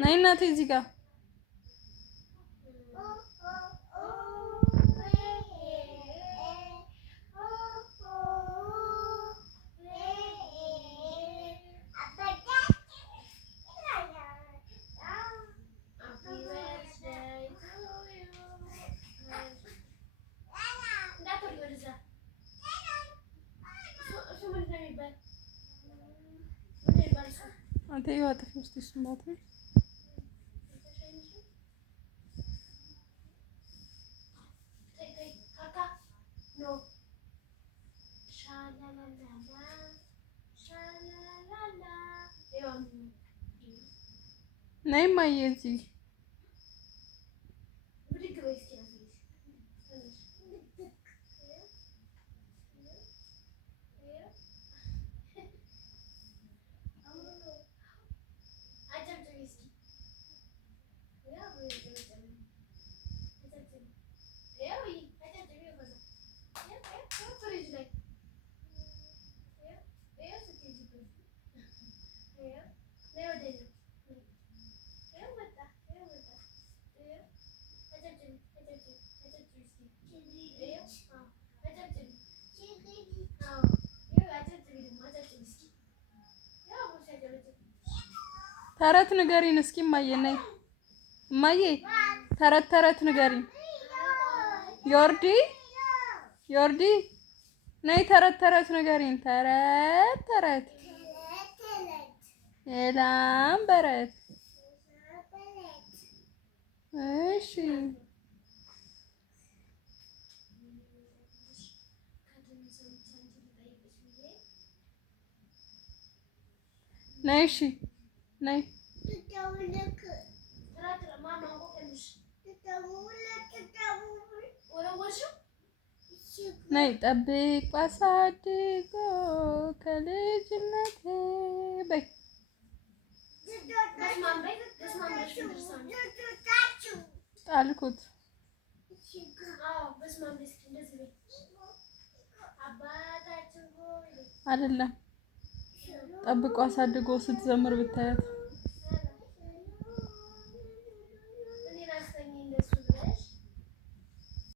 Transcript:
ነይ እናቴ እዚህ ጋር አንተ ይዋጥፍ ውስጥ ይስማት ነይ ማየ እዚህ ተረት ንገሪን እስኪ እማዬ ነይ እማዬ ተረት ንገሪን ዮርዲ ነይ ተረት ንገሪን ተረት የላም በረት እሺ ነይ እሺ ነይ ነይ ጠብቅ ባሳድጎ ከልጅነቴ በይ ጣልኩት አይደለም ጠብቆ አሳድጎ ስትዘምር ብታያት